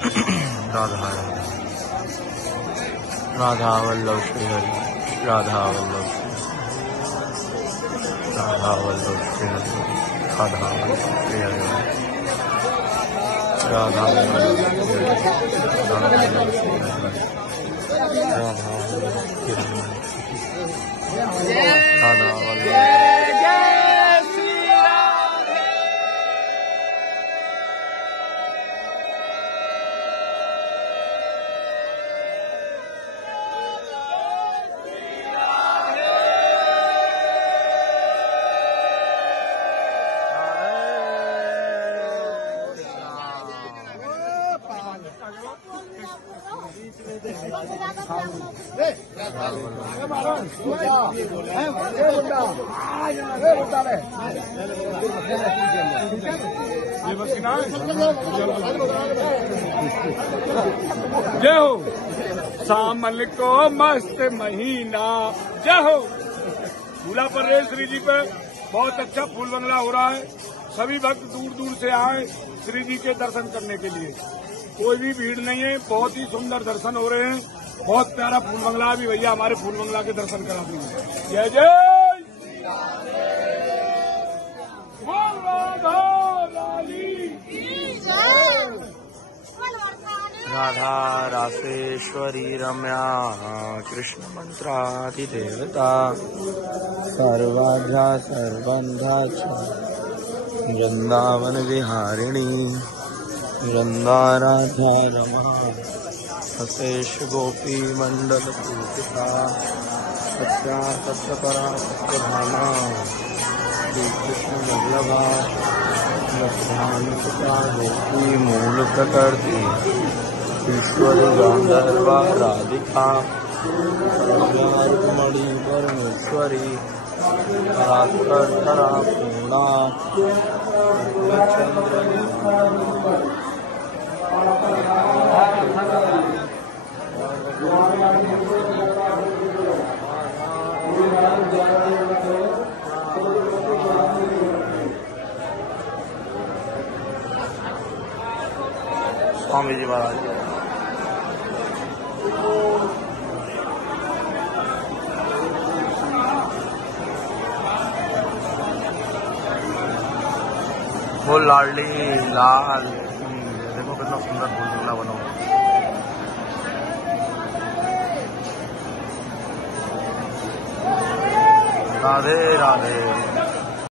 राधा राधा वल्लभ श्री हरि, राधा वल्लभ श्री राधा वल्लभ श्री हरि, राधा वल्लभ श्री हरि, राधा वल्लभ श्री हरि, राधा वल्लभ श्री हरि, राधा वल्लभ श्री हरि, राधा वल्लभ। जय हो सामन को मस्त महीना, जय हो। झूला पर रहे श्री जी पे बहुत अच्छा फूल बंगला हो रहा है। सभी भक्त दूर दूर से आए श्री जी के दर्शन करने के लिए। कोई भी भीड़ नहीं है, बहुत ही सुंदर दर्शन हो रहे हैं। बहुत प्यारा फूल बंगला भी, भैया हमारे फूल बंगला के दर्शन करा देंगे। जय जय राधा रासेश्वरी रम्या कृष्ण मंत्राधिदेवता सर्वाभ्या सर्वंधा च वृंदावन विहारिणी वृंदाराधा रमा अशेष गोपी मंडल पूजिता सत्या सत्यपरा सत्यभामा श्री कृष्ण वल्लभा लक्ष्मणसुता गोपी मूल प्रकृति ईश्वरी गांधर्वा राधिका रुक्मणी परमेश्वरी परात्परा पूर्णा स्वामी जी महाराज वो लाडली लाल, देखो कितना सुंदर फूल बंगला बना हुआ। राधे राधे।